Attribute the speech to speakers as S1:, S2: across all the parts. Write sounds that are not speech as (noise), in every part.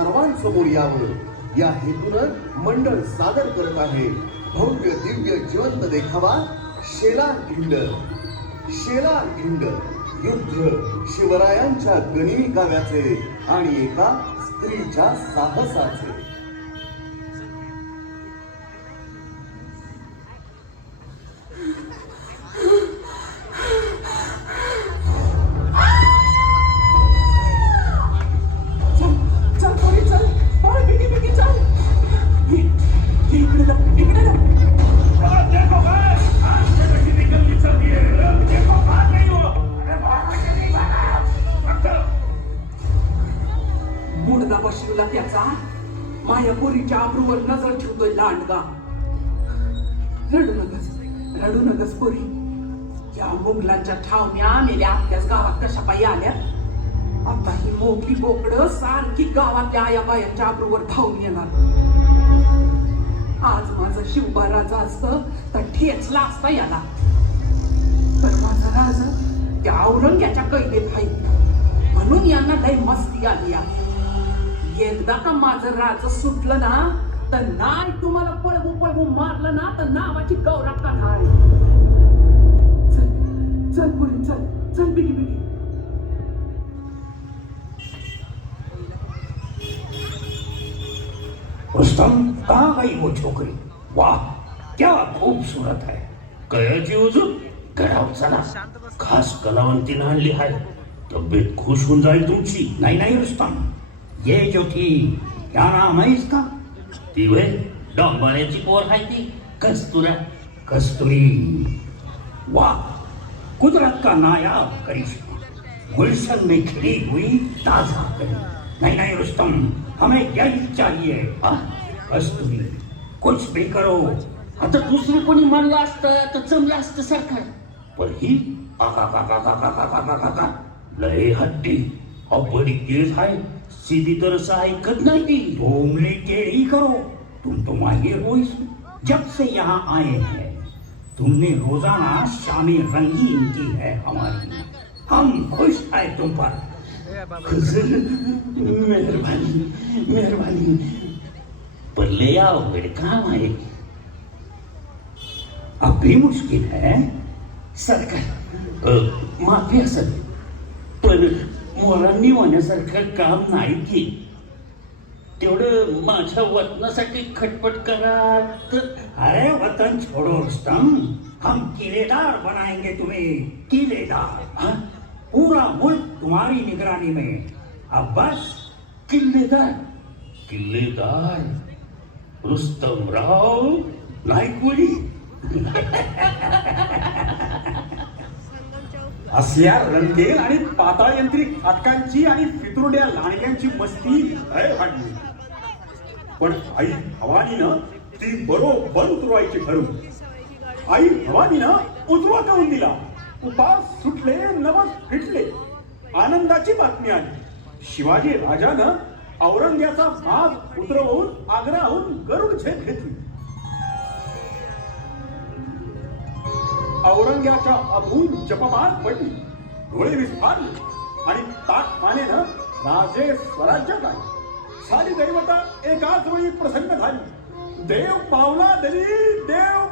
S1: सर्वांसमोर यावं. या हेतून मंडळ सादर करत आहे. भव्य दिव्य जिवंत देखावा शेलार खिंड. शेलार खिंड युद्ध शिवरायांच्या गनिमी काव्याचे आणि एका स्त्रीच्या साहसाचे.
S2: पोरी. या मुघलांच्या ठावण्या मेल्या आपल्याच गावात कशा पायी आल्या. आता ही मोठी बोकड सारखी गावातल्या आया बायांच्या आबरूवर धावून येणार. आज माझं शिवबा राजा असत तर ठेचला असता याला तर माझा राजा त्या औरंग्याच्या कैदेत आहे. म्हणून यांना लय मस्ती आली आहे. एकदा का माझं राज सुटलं ना तर नाही तुम्हाला पळवू पळवू मारलं ना तर नावाची गौरा काढाय चल चल पुरी चल चल बिगी बिगी.
S3: रुस्तम कहाँ गई वो छोकरी वाह क्या खूबसूरत है कयाची उजून घरावर चला. खास कलावंतीनं आणली आहे तब्येत खुश होऊन जाईल तुमची.
S4: नहीं नहीं रुस्तम. ये जो थी क्या नाम है इसका?
S3: ती व्हय डॉंबाळ्याची आहे ती कस्तुरा
S4: कस्तुरी वा कुदरत का नायाब करिश्मा गुलशन में खिली हुई ताजा करी नहीं नहीं रुस्तम हमें यही चाहिए आ, कस्तुरी कुछ भी करो
S3: आता दुसरं कोणी म्हणलं असतं तर जमलं असतं सरकार पण ही काका काका काका काका का लय हट्टी अबडी केस आहे सीधी तर असं ऐकत नाही ती
S4: भोंगली केळी करो तुम तो माहिर हो इसमें जब से यहाँ आए हैं, तुमने रोज़ाना शामी रंगीन की है हमारी। हम खुश है तुम पर।
S3: मेहरबानी मेहरबानी। पर ले आओ अवघड काम आहे
S4: अब भी मुश्किल है,
S3: सरकार। माफ़ी असेल पण मोरांनी होण्यासारखं काम नाही की। तेवढं माझ्या वतनासाठी खटपट करा.
S4: अरे वतन छोड़ो रुस्तम. हम किलेदार बनाएंगे तुम्हें. किलेदार.
S3: हा?
S4: पूरा मुल्क तुम्हारी निगरानी में अब बस
S3: किल्लेदार किल्लेदार रुस्तमराव नायकवडी
S5: असल्या रंगेल आणि पाताळ यंत्रिक फाटकांची आणि फितुरड्या लांडग्यांची मस्ती. लय पण आई भवानीनं ती बरोबर उतरवायची ठरवली आई भवानीनं उतरवा करून दिला. उपास सुटले नवस फिटले. आनंदाची बातमी आली. शिवाजी राजानं औरंग्याचा भाग उतरवून आग्राहून गरुड झेप घेतली. औरंग्याच्या अभून जपमान पडली. डोळे विस्फारले आणि ताक मानेनं राजे स्वराज्यात आले. સારી દૈવતા એ ગાંઠ વળી પ્રસન્ન થાય દેવ પાવલા દરી
S6: દેવ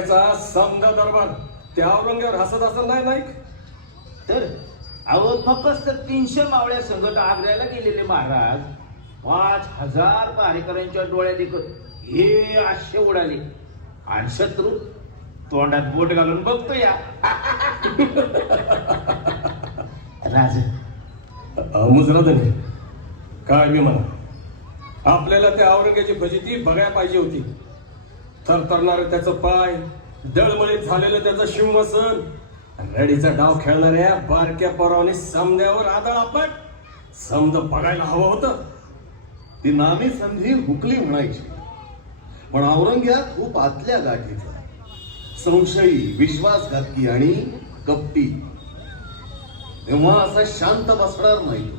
S6: राजाचा समजा दरबार. त्या औरंगजेब हसत असत नाही नाईक
S3: तर अहो फक्त तीनशे मावळ्या संगत आग्र्याला गेलेले महाराज. पाच हजार पहारेकरांच्या डोळ्यात एकत हे आशे उडाले. आणि शत्रू तोंडात बोट घालून बघतो या. (laughs) राज.
S6: मुजरादने काय मी म्हणा. आपल्याला त्या औरंगजेबाची फजिती बघायला पाहिजे होती. थरथरणार त्याचं पाय दळमळीत झालेलं त्याचं शिवमसन रडीचा डाव खेळणाऱ्या बारक्या परावने समद्यावर आदळ आपट. समज बघायला हवं होतं.
S1: ती नामी संधी हुकली म्हणायची. पण औरंग्या खूप आतल्या गाठीचा संशयी विश्वासघातकी आणि कपटी. तेव्हा असा शांत बसणार नाही.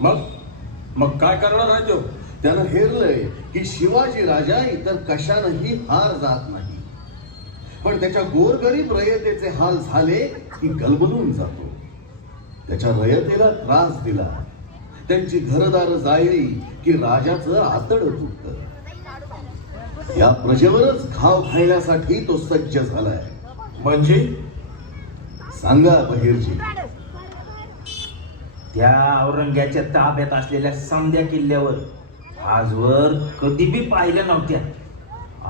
S6: मग? मग काय करणार आहे
S1: त्यानं हेरलंय की शिवाजी राजा इतर कशानही हार जात नाही. पण त्याच्या गोरगरीब रयतेचे हाल झाले की गलबलून जातो. त्याच्या रयतेला त्रास दिला. त्यांची घरदार जाळली की राजाचं आतड तुटत. या प्रजेवरच घाव घालण्यासाठी तो सज्ज झालाय.
S6: म्हणजे?
S1: सांगा बहिरजी.
S3: त्या औरंग्याच्या ताब्यात असलेल्या समद्या किल्ल्यावर आजवर कधी बी पाहिल्या नव्हत्या.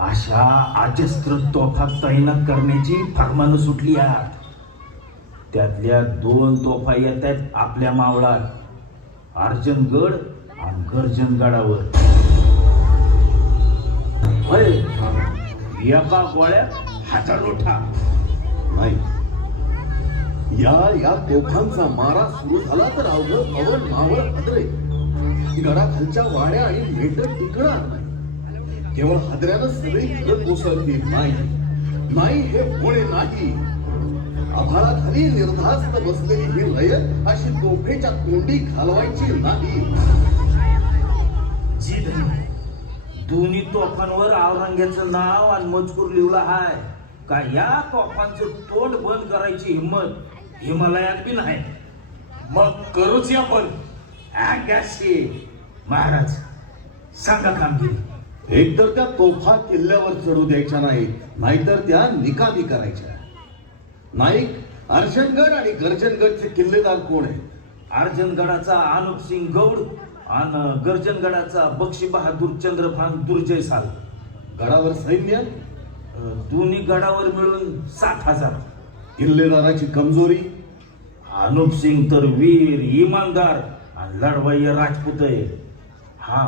S3: अशा अजस्त्र तोफा तैनात करण्याची फरमानं सुटली आहेत त्यातल्या दोन तोफा येत आहेत आपल्या मावळात. अर्जनगड आणि गर्जनगडावर. एका गोळ्यात हजार उठा.
S1: नाही. या या तोफांचा मारा सुरू झाला तर अवघड अवघड मावळ अदरे गडाखालच्या वाड्या आणि मेट टिकणार नाही. केवळ हादऱ्यानं सगळी घर कोसळली नाही. नाही हे होणे नाही. आभाळाखाली निर्धास्त बसलेली ही लय अशी तोफेच्या तोंडी घालवायची नाही.
S3: दोन्ही तोफांवर औरंग्याचं नाव आणि मजकूर लिहिला हाय. का या तोफांचं तोंड बंद करायची हिंमत हिमालयात बी नाही?
S6: मग करूच या पण
S3: आगाशी महाराज सांगा कामगिरी.
S1: एकतर त्या तोफा किल्ल्यावर चढू द्यायच्या नाहीत नाहीतर त्या निकामी करायच्या. नाईक अर्जनगड आणि गर्जनगडचे किल्लेदार कोण आहेत?
S3: अर्जनगडाचा अनुप सिंग गौड आणि गर्जनगडाचा बक्षी बहादूर चंद्रभान दुर्जय साल
S1: गडावर सैन्य?
S3: दोन्ही गडावर मिळून सात हजार.
S1: किल्लेदाराची कमजोरी?
S3: अनुप सिंग तर वीर इमानदार आणि लढवय्य राजपूत आहे. हा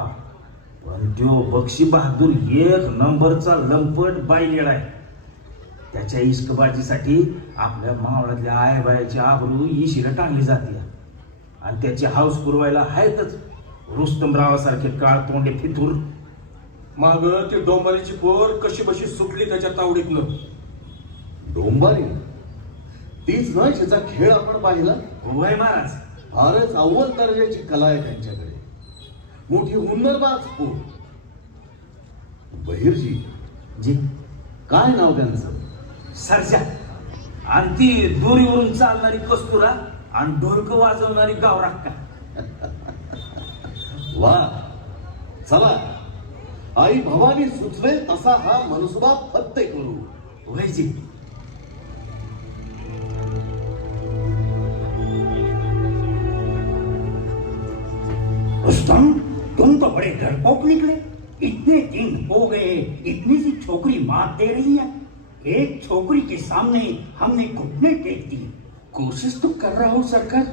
S3: पण तो बक्षी बहादूर एक नंबरचा लंपट बायलेड आहे. त्याच्या इश्कबाजीसाठी आपल्या मावळातल्या आय बायाची आबरू इशिरा टांगली जाते. आणि त्याची हाऊस पुरवायला आहेतच रुस्तमरावासारखे काळ तोंडे फितूर.
S6: माग ते डोंबारीची पोर कशी बशी सुटली त्याच्या तावडीतनं.
S1: डोंबारी? तीच ना ज्याचा खेळ आपण पाहिला?
S3: वय महाराज.
S1: फारच अव्वल दर्जाची कला आहे त्यांच्याकडे. मोठी हुन्नरबाज पोर बहिरजी
S3: जी.
S1: काय नाव त्यांचं?
S3: सरजा. आणि ती दोरीवरून चालणारी कस्तुरा आणि ढोलक वाजवणारी गावराक्का. (laughs)
S1: वा. चला. आई भवानी सुचवेल तसा हा मनसुबा फत्ते करू.
S3: वयजी
S4: बड़े डरपोक निकले। इतने दिन हो गए इतनी सी छोकरी मात दे रही है। एक छोकरी के सामने हमने घुटने टेक दिए।
S7: कोशिश तो कर रहा हूँ सरकार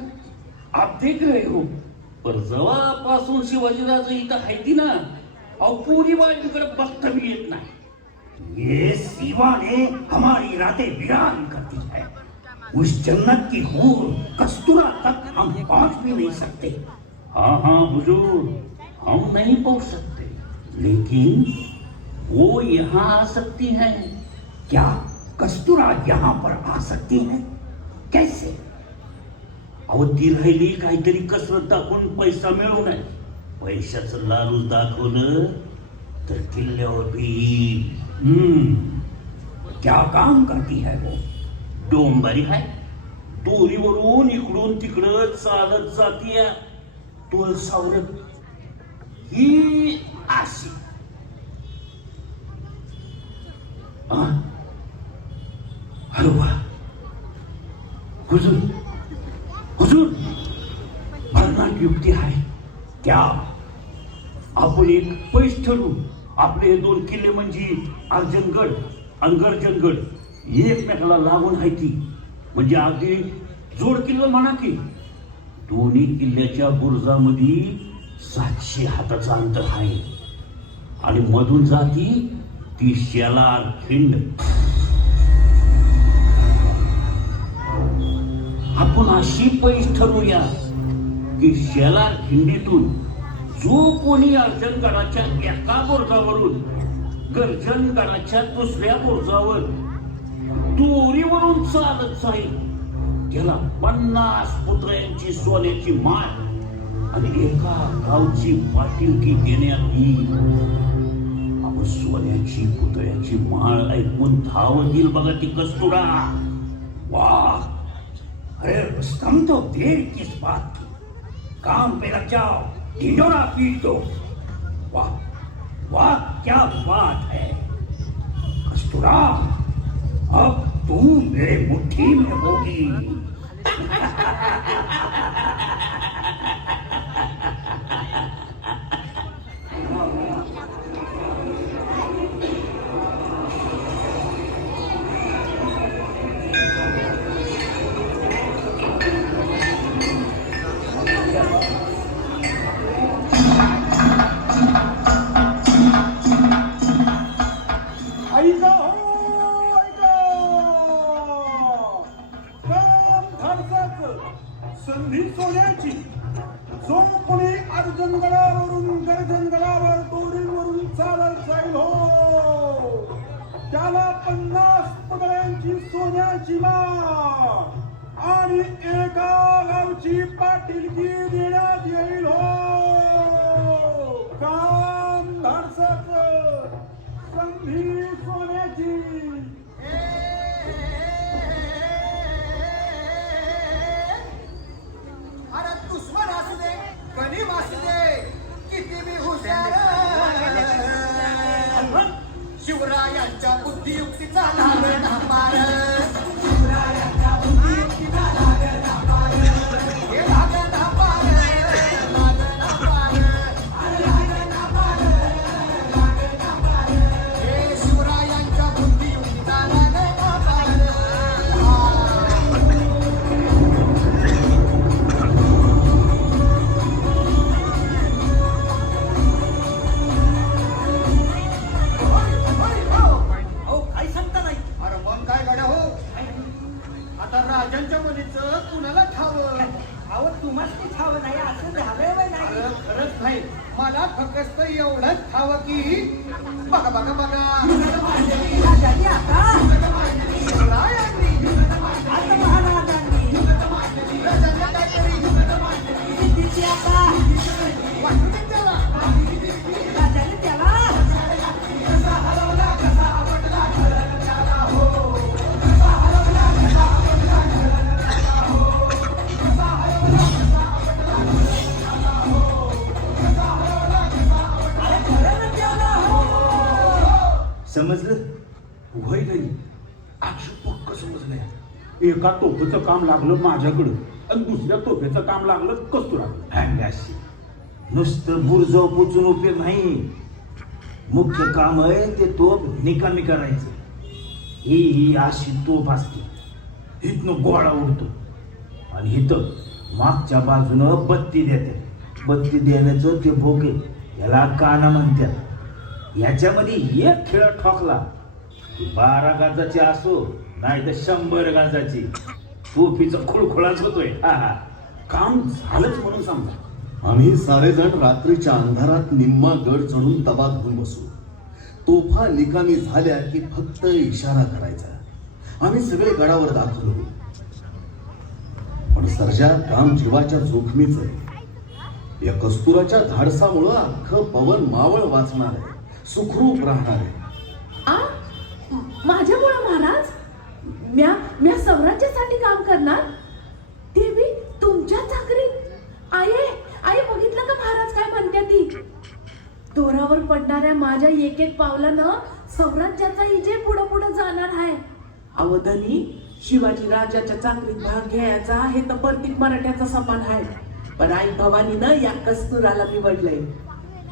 S7: आप देख रहे हो। पर जवळपासून शिवाजीराजे इथं हायती ना अहो पुरी बाजूकडे बघता बी येत नाही.
S4: ये सीवा ने हमारी इरादे वीरान कर दी है। उस जन्नत की हूर कस्तूरा तक हम पहुँच भी नहीं सकते।
S7: हाँ हाँ हुजूर। हम नहीं पहुंच सकते।
S4: लेकिन
S7: वो यहाँ आ सकती हैं।
S4: क्या कस्तूरा यहाँ पर आ सकती है? कैसे?
S7: अहो ती राहिली काहीतरी कसरत दाखवून पैसा मिळवून नये पैशाचं लालूच दाखवलं तर किल्ल्यावर भी येईल.
S4: हम्म क्या काम करती है वो?
S7: डोंबारी है। दोरीवरून इकडून तिकडं चालत जातीय तोल सावरत ही अशी आ,
S4: हुजूर. हुजूर. भरनाट युक्ती आहे.
S8: क्या
S4: आपण एक पैस ठरवू. आपले हे दोन किल्ले म्हणजे अर्जनगड अंगरजनगड एकमेकाला लागून आहे ती. म्हणजे अगदी जोड किल्ला म्हणा की. दोन्ही किल्ल्याच्या बुरुजामध्ये सातशे हाताचं अंतर आहे. आणि मधून जाती ती शेलार खिंड. आपण अशी पैस ठरवूया की शेलार खिंडीतून जो कोणी अर्जनगडाच्या एका बुरुजावरून गर्जनगडाच्या दुसऱ्या बुरुजावर दोरीवरून चालत जाईल. त्याला पन्नास पुतळ्यांची सोन्याची माळ आणि एका गावची देण्यात येईल अहो सोन्याची पुतळ्याची माळ ऐकून धावत येईल बघा ती कस्तुरा।
S8: वाह। अरे रुस्तम तो किस बात काम पे लग जाओ, ढिंडोरा पीट दो। वाह वाह, क्या बात है। कस्तूरा, अब तू मेरे मुट्ठी में होगी। (laughs)
S5: एका टोपेचं काम
S9: लागलं
S5: माझ्याकडं आणि दुसऱ्या टोपेचं काम लागलं कस्तुरा.
S4: नुसतं बुरज पुचून उपयोग नाही. मुख्य काम आहे ते तोप निकामी करायचं. ही ही अशी तोप असते. हिथनं गोळा उडतो. आणि हिथं मागच्या बाजूनं बत्ती देते. बत्ती देण्याचं ते भोगे याला काना म्हणतात. याच्यामध्ये एक खेळ ठोकला. बारा गाजाचे असो नाही तर शंभर गाजाची. तोफीचा खुळखुळाच होतोय. हा हा.
S5: काम झालंच म्हणून समजा
S1: आम्ही सारेजण रात्रीच्या अंधारात निम्मा गड चढून तबात घेऊन बसू. तोफा निकामी झाल्या की फक्त इशारा करायचा. आम्ही सगळे गडावर दाखल होऊ पण सर्जा काम जीवाच्या जोखमीच आहे. या कस्तुराच्या धाडसामुळं अख्खं पवन मावळ वाचणार आहे. सुखरूप राहणार आहे.
S10: माझ्यामुळं महाराज? म्या म्या स्वराज्यासाठी काम करणार? ते मी तुमच्या चाकरीत आये आई बघितलं का महाराज काय म्हणते ती? दोरावर पडणाऱ्या माझ्या एक एक पावलानं स्वराज्याचा इजे पुढं पुढं जाणार आहे.
S2: अवधनी शिवाजी राजाच्या चाकरीत भाग घ्यायचा हे तर प्रत्येक मराठ्याचा समान आहे. पण आई भवानीनं या कस्तुराला निवडलंय.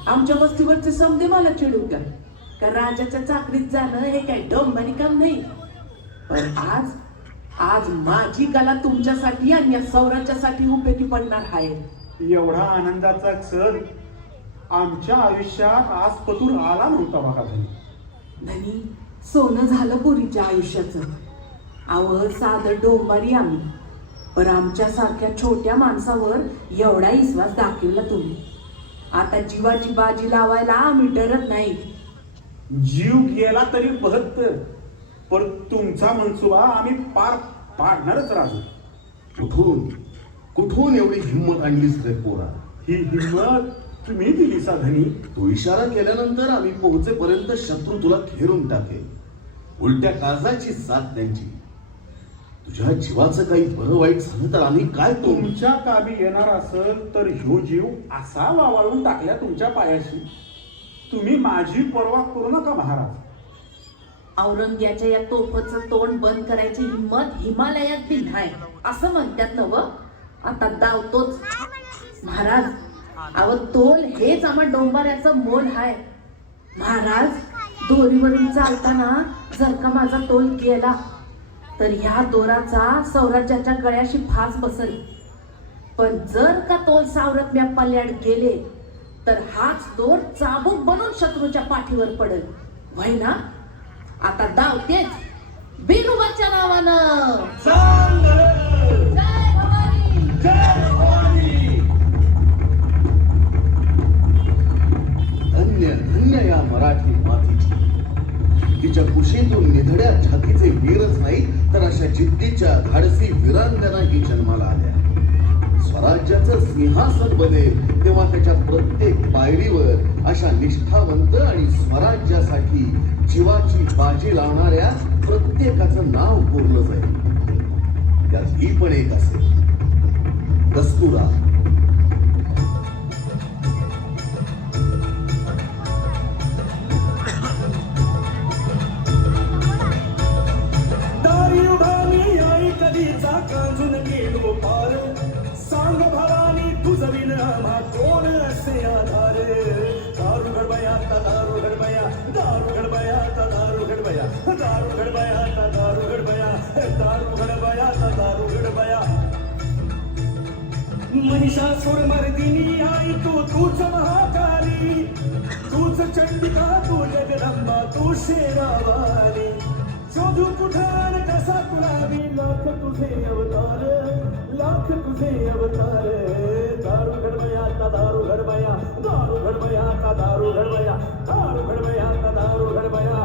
S2: आमच्या वस्तीवरचे समजे मला चिडू का का राजाच्या चाकरीत जाणं हे काय डोंबारी काम नाही? पण आज आज माझी कला तुमच्यासाठी आणि या सौराच्यासाठी उपयोगी पडणार आहे.
S5: एवढा आनंदाचा क्षण आमच्या आयुष्यात आज पतूर आला नव्हता बघा धनी
S2: धनी सोनं झालं पुरीच्या आयुष्याचं. आव साधं डोंबारी आम्ही. पण आमच्या सारख्या छोट्या माणसावर एवढा विश्वास दाखवला तुम्ही. आता जीवाची बाजी लावायला आम्ही डरत नाही.
S5: जीव गेला तरी बहत्तर पण तुमचा मनसुबा आम्ही पार पाडणारच राहू
S1: कुठून? कुठून एवढी हिंमत आणलीस रे पोरा?
S5: ही हिंमत तुम्ही दिली सा धनी
S1: तू इशारा केल्यानंतर आम्ही पोहोचेपर्यंत शत्रू तुला घेरून टाकेल. उलट्या काळजाची साथ त्यांची. तुझ्या जीवाचं काही बरं वाईट झालं तर आम्ही काय
S5: तुमच्या कामी येणार असेल तर ह्यो जीव असा वावळून टाकल्या तुमच्या पायाशी. तुम्ही माझी पर्वा करू नका महाराज.
S10: औरंग्याच्या या तोफचं तोंड बंद करायची हिंमत हिमालयातली नाही. असं म्हणतात नव आता दावतोच. महाराज अव तोल हेच आम्हा डोंबाऱ्याचं मोल हाय. महाराज दोरीवरून चालताना जर का माझा तोल गेला तर ह्या दोराचा सौराज्याच्या गळ्याशी फास बसल. पण जर का तोल सावरत म्या पल्याड गेले तर हाच दोर चाबूक बनून शत्रूच्या पाठीवर पडल. व्हय ना? आता धावतेच. बिरुबाच्या नावानं.
S1: धन्य धन्य या मराठी मातीची. तिच्या कुशीतून निधड्या छातीचे वीरच नाही तर अशा जिद्दीच्या धाडसी वीरांगनाही जन्माला आल्या. स्वराज्याचं सिंहासन बनेल तेव्हा त्याच्या प्रत्येक पायरीवर अशा निष्ठावंत आणि स्वराज्यासाठी जीवाची बाजी लावणाऱ्या प्रत्येकाचं नाव कोरलं जाईल. त्यात ही पण एक असेल.
S11: दस्तुरा. गडबया बया दारू गडबया दारू गडबया ता महिषासुर मर्दिनी आई तू तूच महाकाली तूच चंडिका तू जगदंबा तू शेरावाली शोधू कुठार कसा तुलावी लाख तुझे अवतार लाख तुझे अवतार दारू घडबया का दारू घडबया दारू घडबया का दारू घडबया दारू घडबया का दारू घडबया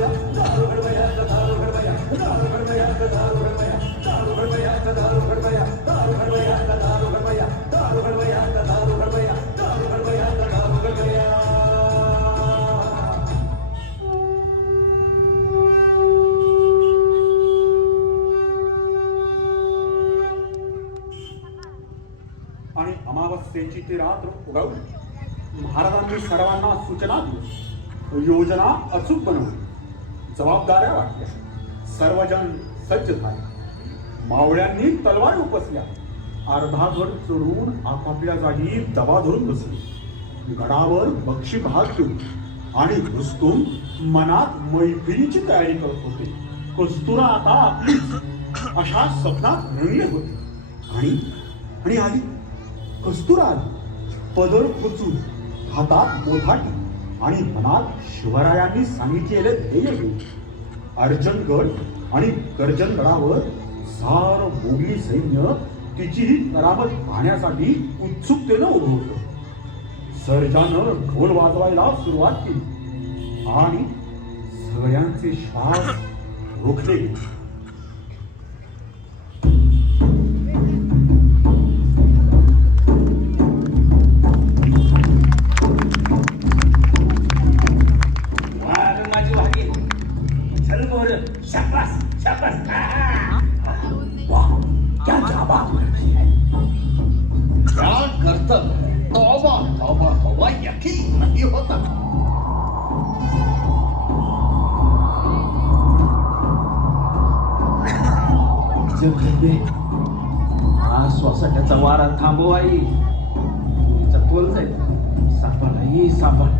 S5: सर्वांना सूचना दिली. योजना अचूक बनवली. जबाबदाऱ्या वाटल्या सर्वजण सज्ज झाले. मावळ्यांनी तलवार उपसल्या. अर्धा घर चढून आपापल्या जागी दबा धरून बसले. गडावर बक्षी भाग घेऊन आणि रुस्तुम मनात मैफिलीची तयारी करत होते. कस्तुरा आता आपली अशा स्वप्नात रंगले होते. आणि आणि आली. कस्तुरा आली. पदर खुचून हातात मोधाटी आणि मनात शिवरायांनी सांगितलेले ध्येय घेऊन अर्जनगड आणि गर्जनगडावर सार मोगली सैन्य तिचीही करामत पाहण्यासाठी उत्सुकतेनं उभं होत. सर्जानं ढोल वाजवायला सुरुवात केली आणि सगळ्यांचे श्वास रोखले.
S3: जगदंबे हा श्वासाच्या वारा थांबव आई. पुरीचा तोल जाईल सापड आई सापड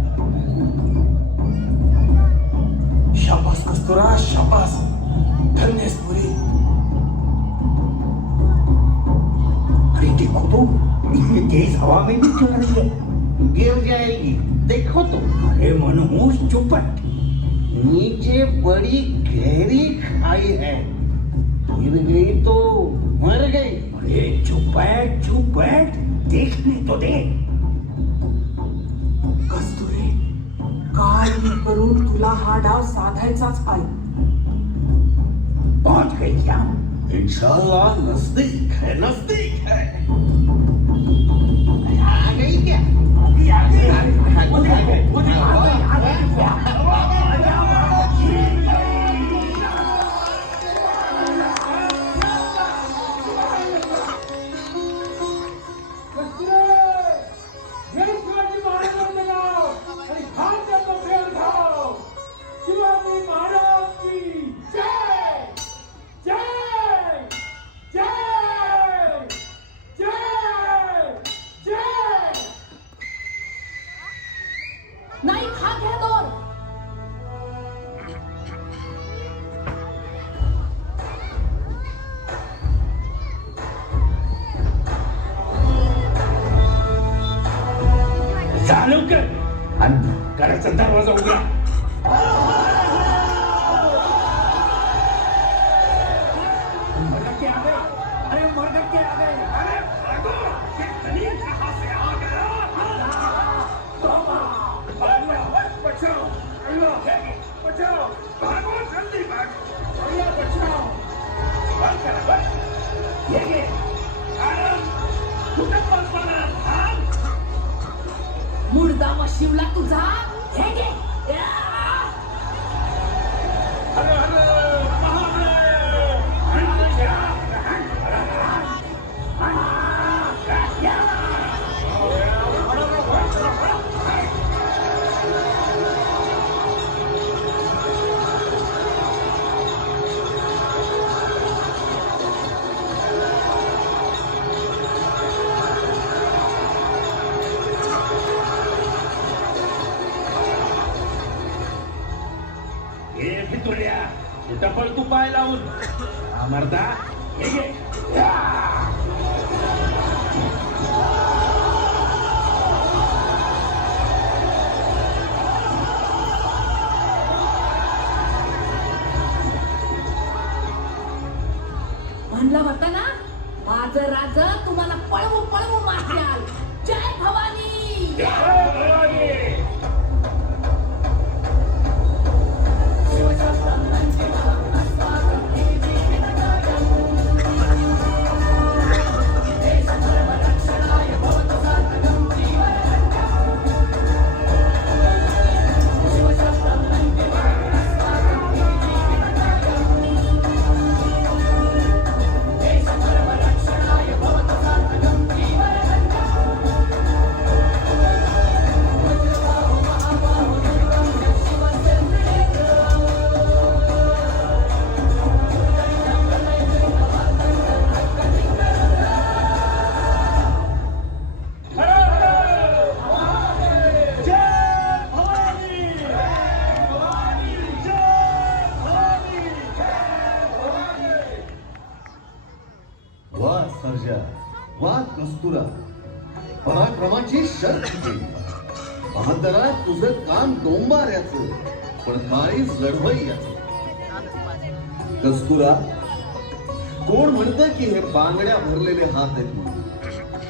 S11: शाबास कस्तुरा शाबास. धन्यस पुरी.
S12: अरे देखो तो इतनी तेज हवा में भी चल रही है? गिर जाएगी. देखो तो. अरे मनहूस चुपट. नीचे बड़ी गहरी खाई है. गिर गई तो मर गई। अरे चुपैट चुपैट देखने तो दे।
S13: कस्तुरे काय करून तुला हा डाव साधायचाच आहे?
S12: पहुंच गई क्या?
S4: इंशाल्लाह नजदीक है नजदीक है।
S1: तू पाय लावून अमरदा
S4: भरलेले आहेत म्हणून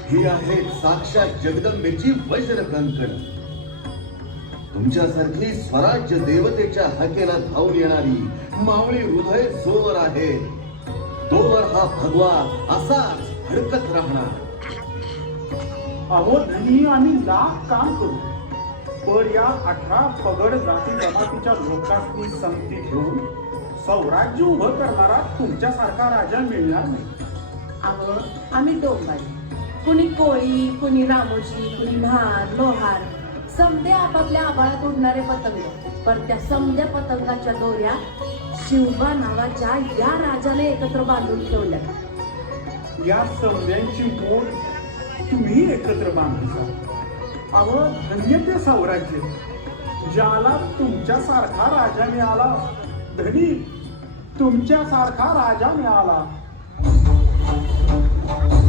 S4: ही आहे साक्षात जगदंबेची वज्र कंकण तुमच्यासारखी स्वराज्य देवतेच्या हाकेला धावून येणारी मावळी हृदय जोवर आहे. तोवर हा भगवा असाच हरकत राहणार.
S5: अहो धनी आम्ही लाख काम करू. पण या अठरा पगड जाती जमातीच्या लोकांनी संगती घेऊन सौराज्य उभं करणारा तुमच्यासारखा राजा मिळणार नाही.
S10: अगं आम्ही डोंबारी. कुणी कोळी कुणी रामोजी कुणी म्हार लोहार समदे आपापल्या आबाळात उडणारे पतंग. पण त्या समद्या पतंगाच्या दोऱ्या शिवबा नावाच्या या राजाने एकत्र बांधून ठेवल्या.
S5: या समद्यांची मोड तुम्ही एकत्र बांधता अव धन्य ते साम्राज्य. ज्याला तुमच्यासारखा राजा मिळाला धनी तुमच्यासारखा राजा मिळाला. Thank you.